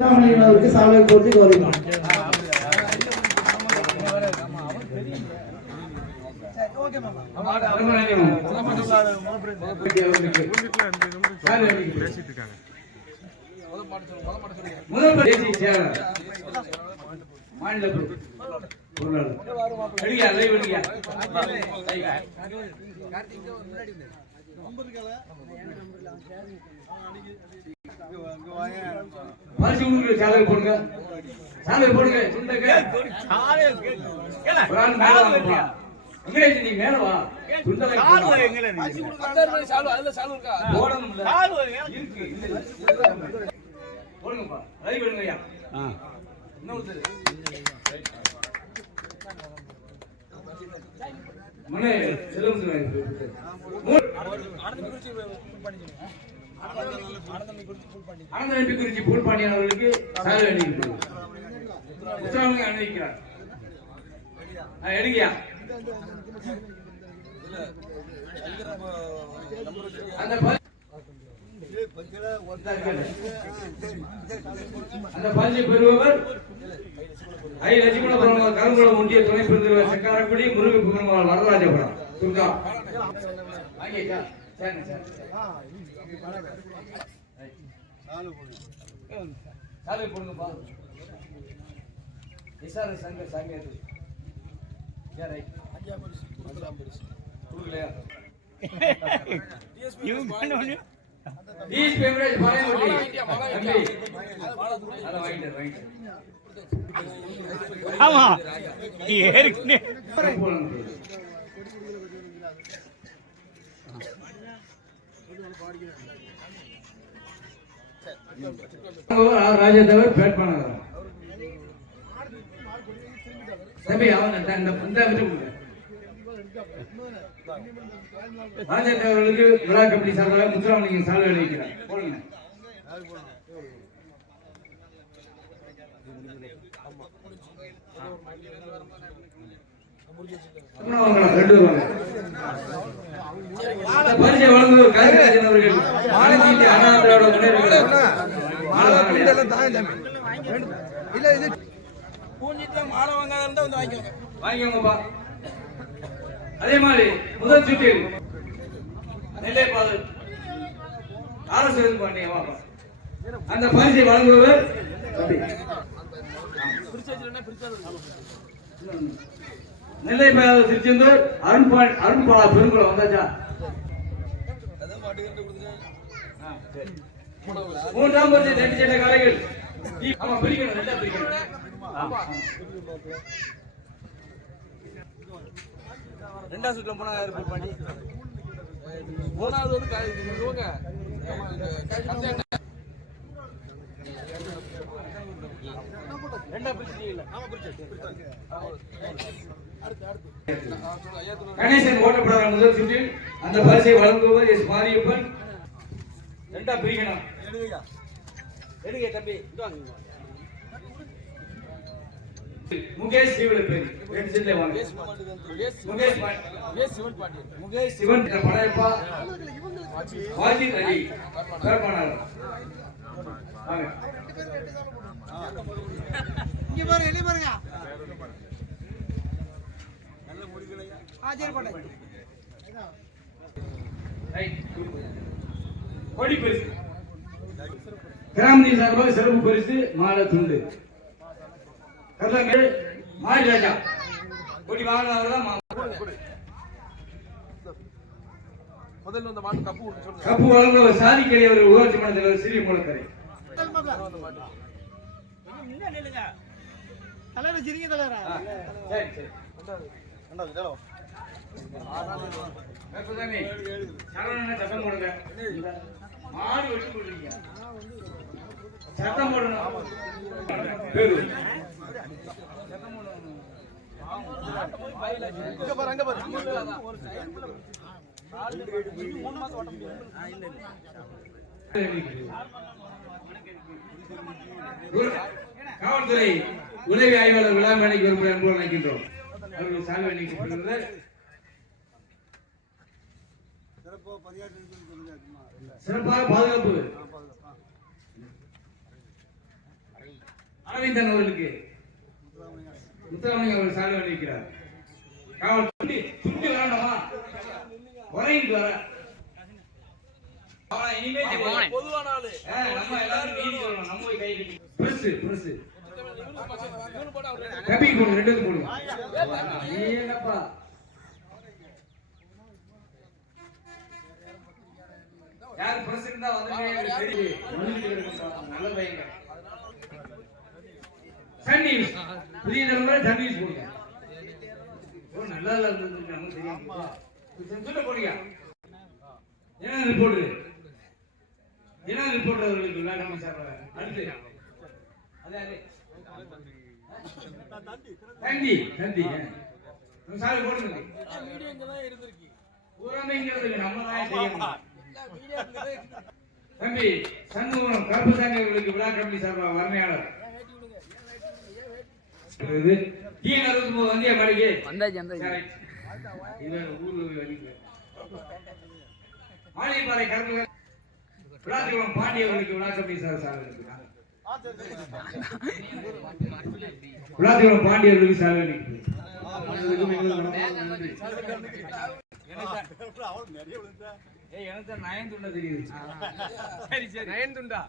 அவருக்கு சாலை போட்டு கௌரவிக்கலாம் மாநில பொருளாளர் அடியா லைவ் அடியா பரிசு உங்களுக்கு சாலை போடுங்க சாலை போடுங்க சுண்டக்க. வெங்கடேஷ் நீ மேல வா. சுண்டலை போடணும்ல இருக்கு? இல்ல. போடுங்கப்பா. லைவ் எடுங்க ஐயா. இன்னொருத்தர் மனே செல்வம் சொன்னாரு. மூணு. குறிச்சி பூல்பாண்டி அவர்களுக்கு சாலை அணிவிக்கிறது உற்சாகம் அணிவிக்கிறார் எடுங்கயா அந்த அந்த பதவி பெறுபவர் ஐ. லட்சுமணபுரம் கருங்குளம் ஒன்றிய துணை பெருந்தலைவர் சக்காரக்குடி முருகன் புகழ்வாள் வரதராஜபுரம் துர்கா. வாங்கியா? சாலை போடுங்கப்பா. எஸ்ஆர் சங்க சங்க இது. Yeah, right. கொடுக்கலையா? DSP வெங்கடேஷ் பாளையங்கோட்டை. தம்பி. அதை வாங்கிட்டு, வாங்கிட்டு. ஆமா. ஏற்கனவே. போலாம். ராஜதேவர் பேட்பானவர் தம்பி அவங்க இந்த இந்த இந்த விழா கமிட்டி சார்பாக முத்துராமலிங்கம் சாலை அளிக்கிறார். போடுங்க. பரிசை வழங்குவோர் காந்திராஜன் அவர்கள் அனைத்து அண்ணா திராவிட முன்னேற்ற வாங்கிக்கோங்கப்பா அதே மாதிரி முதல் சுற்றில் நெல்லை பாதல் அந்த பரிசை வழங்குபவர் நெல்லை பாதல் திருச்செந்தூர் அருண்பா அருண்பாலா பெருங்குளம் வந்தாச்சா? மூன்றாம் பரிசை தட்டி சென்ற காலைகள் ஆமா பிரிக்கணும் ரெண்டா பிரிக்கணும். ரெண்டாம் சுற்றுல போனா ரிப்போர்ட் பண்ணி மூணாவது வந்து கணேசன் ஓட்டப்படாத முதல் சுற்றில். அந்த பரிசை வழங்குவர் எஸ் மாரியப்பன். ரெண்டா பிரிக்கணும். எடுங்க தம்பி. இது வாங்க முகேஷ் ரெண்டு செல்ல வாங்க. முகேஷ் சிவன் முகேஷ் சிவன் படையப்பா. வாங்க. இங்க பாருங்க வெளிய பாருங்க. ஆ சரி போட்டேன் ரைட். கொடி பரிசு. கிராமணி சார்பாக சிறப்பு பரிசு மாலை துண்டு. கருதாங்க மாரி ராஜா. கொடி வாங்கினவர் தான் மா- முதல்ல அந்த மாட்டு கப்பு கப்பு வழங்குவர் சாதிக்கலை அவர்கள் ஊராட்சி மன்ற தலைவர் சிறிய மூலக்கரை. தலைவர் சிரிங்க தலைவரா சரி சரி. ரெண்டாவது சரவணனை சத்தம் போடுங்க. மாடு வெட்டி போடுறீங்க சத்தம் போடணும் பேரு. இங்க பாரு அங்க பாரு. காவல்துறை உதவி ஆய்வாளர் விழா மேடைக்கு வரும்படி அன்பு அழைக்கின்றோம். அவர்கள் சால்வை நீக்கப்படுகிறது சிறப்பாக பாதுகாப்பு. அரவிந்தன் அவர்களுக்கு முத்துராமலிங்க அவர்கள் சாலை அணிவிக்கிறார் காவல் துண்டி துண்டி வரணுமா உரையிட்டு வர. அவனை இனிமே தெரியாது. பொதுவான ஆளு. ஆ, நம்ம எல்லாரும் நீதி சொல்லணும் நம்ம போய் கை கட்டி. பிரசு பிரசு. இவனு போட்டா அவரு கபி போடு ரெண்டு போடுங்க. என்னப்பா? யார் பிரசிடண்டா வந்து. நல்ல பையங்க. சன் நியூஸ் புதிய தலைமுறை சன் நியூஸ் போடுங்க. ஓ நல்லா இருந்தது நமக்கு தெரியும் சொல்ல போடுங்க என்ன ரிப்போர்ட் என்ன ரிப்போர்ட் அவர்களுக்கு விளையாட்டு சார் அடுத்து. அதே அதே. தந்தி தந்தி. சாரி போடுங்க வீடியோ இங்க தான் இருந்திருக்கு ஊரமைங்கிறது நம்ம தான் செய்யணும். தம்பி சண்முகம் கருப்புசாமி அவர்களுக்கு விழா கமிட்டி சார்பாக வர்ணையாளர் இது டிஎன் அறுபத்தி மூணு வந்தியா மாளிகை? சரி. இவன் ஊர்ல போய் வலிக்க. மாளிகைப்பாறை கருப்பு விழாத்திரம் பாண்டி அவர்களுக்கு விழா கமிட்டி சார் சார் இருக்கிறார் விழாத்திரம் பாண்டி அவர்களுக்கு சார் இருக்கிறார் ஏய் எனக்கு நயன் துண்டா தெரியுது சரி சரி. நயன் துண்டா